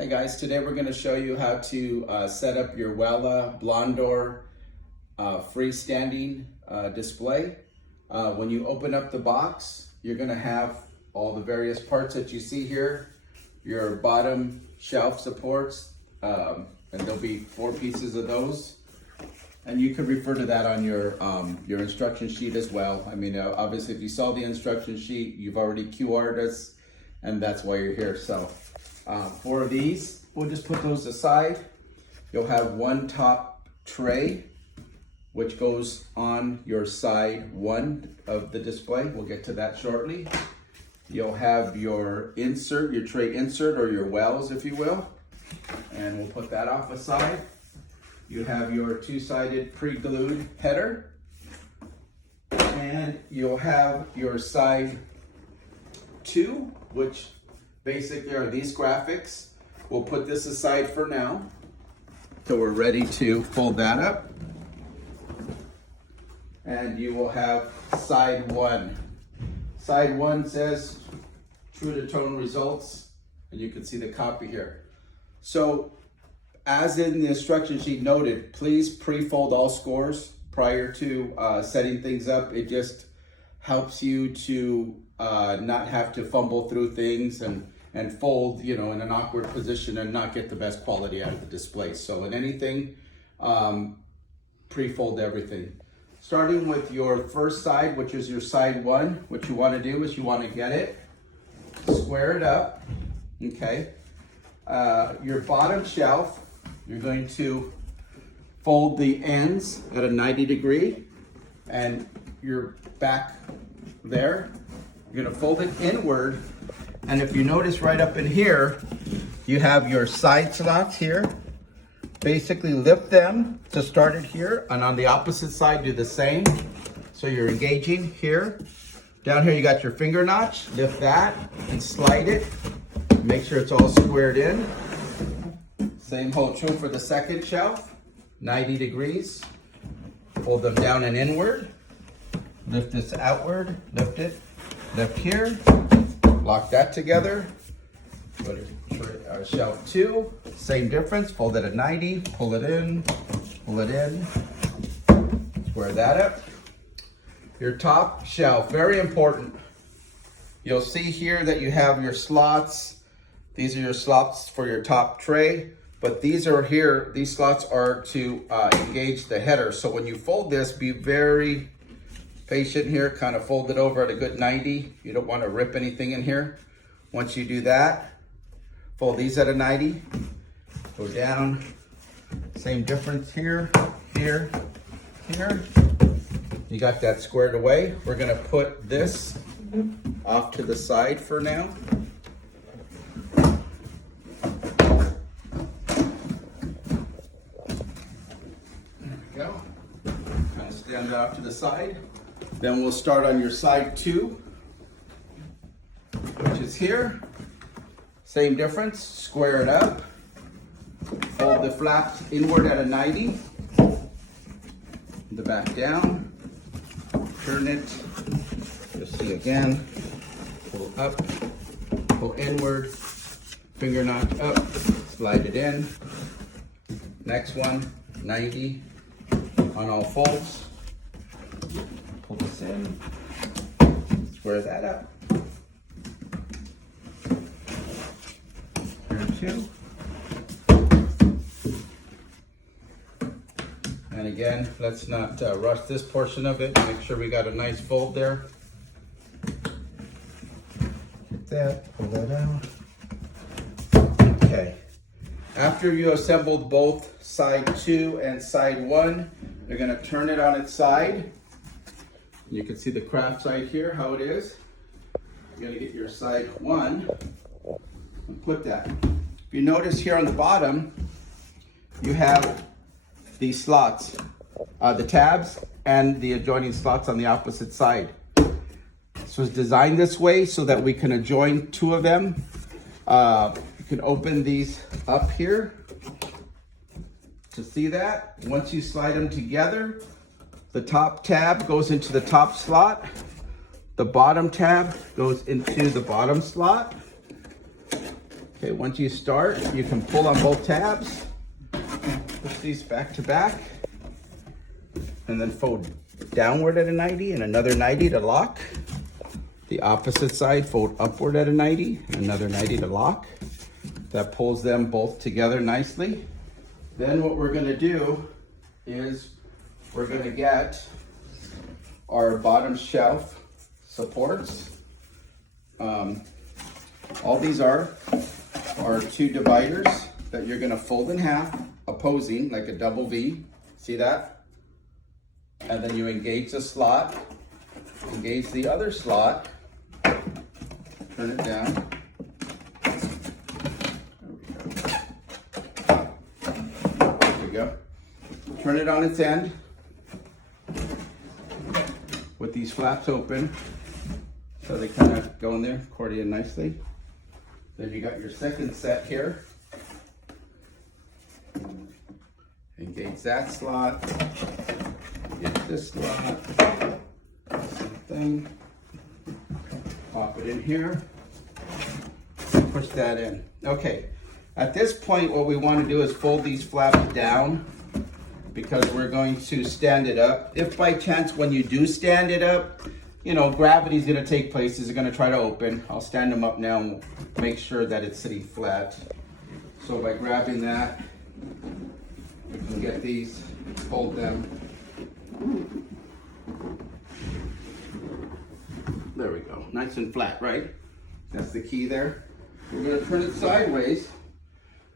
Hi guys, today we're going to show you how to set up your Wella Blondor freestanding display. When you open up the box, you're going to have all the various parts that you see here, your bottom shelf supports, and there'll be 4 pieces of those. And you can refer to that on your instruction sheet as well. I mean, obviously if you saw the instruction sheet, you've already QR'd us, and that's why you're here. So 4 of these, we'll just put those aside. You'll have one top tray, which goes on your side 1 of the display. We'll get to that shortly. You'll have your insert, your tray insert, or your wells, if you will. And we'll put that off aside. You have your 2-sided pre-glued header. And you'll have your side 2, which basically are these graphics. We'll put this aside for now. So we're ready to fold that up. And you will have side 1. Side 1 says true to tone results, and you can see the copy here. So as in the instruction sheet noted, please pre-fold all scores prior to setting things up. It just helps you to not have to fumble through things and fold, you know, in an awkward position and not get the best quality out of the display. So in anything, pre-fold everything. Starting with your first side, which is your side 1, what you want to do is you want to get it, square it up, okay? Your bottom shelf, you're going to fold the ends at a 90 degree, and your back there, you're going to fold it inward. And if you notice right up in here, you have your side slots here. Basically lift them to start it here, and on the opposite side do the same. So you're engaging here. Down here you got your finger notch. Lift that and slide it. Make sure it's all squared in. Same hold true for the second shelf. 90 degrees. Fold them down and inward. Lift this outward. Lift it. Lift here. Lock that together. Put it shelf 2, same difference. Fold it at 90, pull it in, square that up. Your top shelf, very important. You'll see here that you have your slots. These are your slots for your top tray, but these are here, these slots are to engage the header. So when you fold this, be very patient here, kind of fold it over at a good 90. You don't want to rip anything in here. Once you do that, fold these at a 90, go down, same difference here, here, here. You got that squared away. We're gonna put this off to the side for now. There we go. Kind of stand that off to the side. Then we'll start on your side 2, which is here. Same difference, square it up, fold the flaps inward at a 90, the back down, turn it, you'll see again, pull up, pull inward, finger notch up, slide it in, next one, 90, on all folds, pull this in, square that up. 2. And again, let's not rush this portion of it. Make sure we got a nice fold there. Get that, pull that out. Okay. After you assembled both side 2 and side 1, you're going to turn it on its side. You can see the craft side here, how it is. You're going to get your side 1 and put that. If you notice here on the bottom, you have these slots, the tabs and the adjoining slots on the opposite side. So it's designed this way so that we can adjoin 2 of them. You can open these up here to see that. Once you slide them together, the top tab goes into the top slot. The bottom tab goes into the bottom slot. Okay, once you start, you can pull on both tabs, push these back to back, and then fold downward at a 90 and another 90 to lock. The opposite side, fold upward at a 90 and another 90 to lock. That pulls them both together nicely. Then what we're gonna do is we're gonna get our bottom shelf supports. All these are two dividers that you're gonna fold in half, opposing, like a double V. See that? And then you engage the slot, engage the other slot, turn it down. There we go. Turn it on its end with these flaps open so they kind of go in there, accordion nicely. Then you got your second set here. Engage that slot, get this slot, same thing. Pop it in here, push that in. Okay, at this point what we want to do is fold these flaps down because we're going to stand it up. If by chance when you do stand it up, you know, gravity's gonna take place, it's gonna try to open. I'll stand them up now and make sure that it's sitting flat. So by grabbing that, we can get these, hold them. There we go, nice and flat, right? That's the key there. We're gonna turn it sideways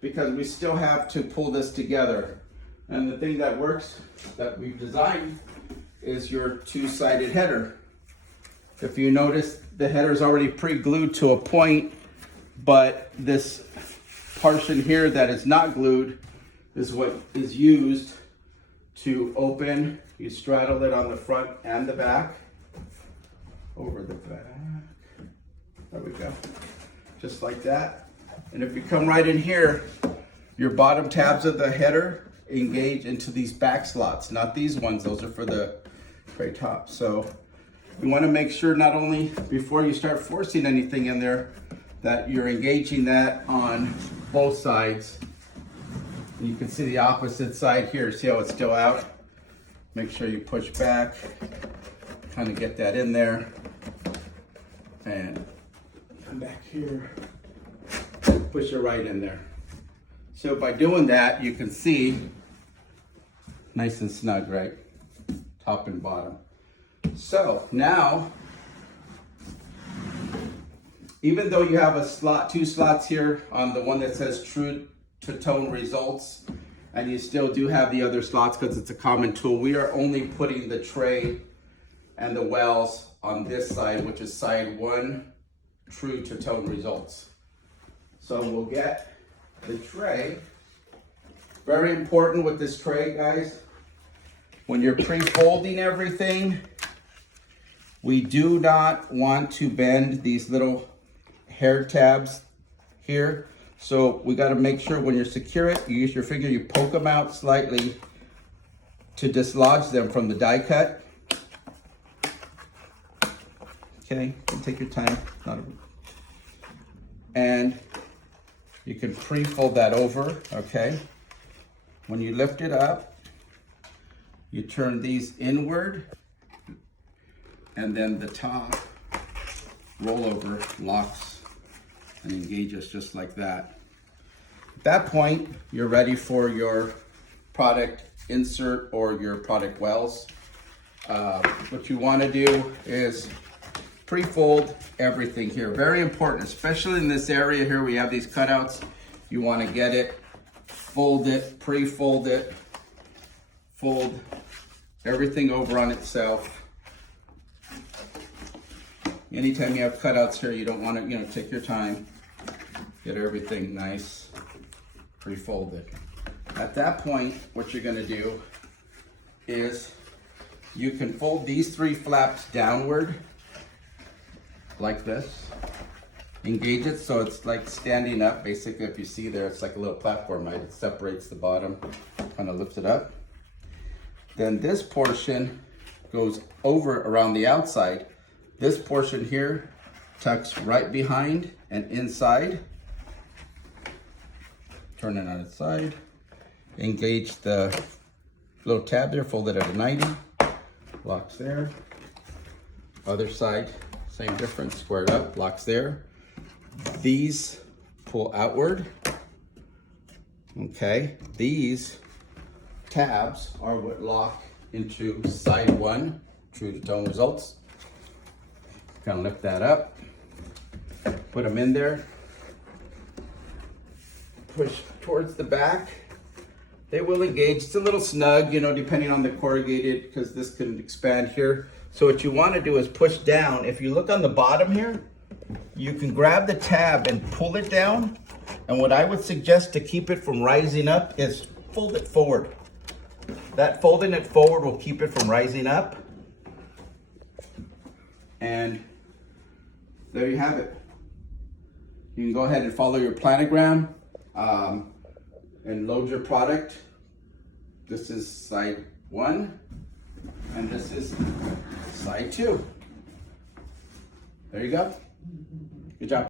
because we still have to pull this together. And the thing that works, that we've designed, is your two-sided header. If you notice, the header is already pre-glued to a point, but this portion here that is not glued is what is used to open. You straddle it on the front and the back. Over the back. There we go. Just like that. And if you come right in here, your bottom tabs of the header engage into these back slots, not these ones. Those are for the tray top. So you want to make sure not only before you start forcing anything in there that you're engaging that on both sides. And you can see the opposite side here. See how it's still out? Make sure you push back, kind of get that in there, and come back here, push it right in there. So by doing that, you can see nice and snug, right? Top and bottom. So now, even though you have a slot, two slots here on the one that says true to tone results, and you still do have the other slots because it's a common tool, we are only putting the tray and the wells on this side, which is side one, true to tone results. So we'll get the tray. Very important with this tray, guys. When you're pre-folding everything, we do not want to bend these little hair tabs here. So we got to make sure when you secure it, you use your finger, you poke them out slightly to dislodge them from the die cut. Okay, you can take your time. And you can pre-fold that over, okay? When you lift it up, you turn these inward, and then the top rollover locks and engages just like that. At that point, you're ready for your product insert or your product wells. What you want to do is pre-fold everything here. Very important, especially in this area here, we have these cutouts. You want to get it, fold it, pre-fold it, fold everything over on itself. Anytime you have cutouts here, you don't want to, take your time. Get everything nice, pre-folded. At that point, what you're going to do is you can fold these three flaps downward like this. Engage it so it's like standing up. Basically, if you see there, it's like a little platform, right? It separates the bottom, kind of lifts it up. Then this portion goes over around the outside. This portion here tucks right behind and inside. turn it on its side. Engage the little tab there, fold it at a 90. Locks there. Other side, same difference, squared up, locks there. These pull outward. Okay, these tabs are what lock into side 1, true to tone results. Kind of lift that up, put them in there, push towards the back. They will engage. It's a little snug, you know, depending on the corrugated, because this can expand here. So what you want to do is push down. If you look on the bottom here, you can grab the tab and pull it down. And what I would suggest to keep it from rising up is fold it forward. That folding it forward will keep it from rising up. And there you have it. You can go ahead and follow your planogram and load your product. This is side 1 and this is side 2. There you go. Good job.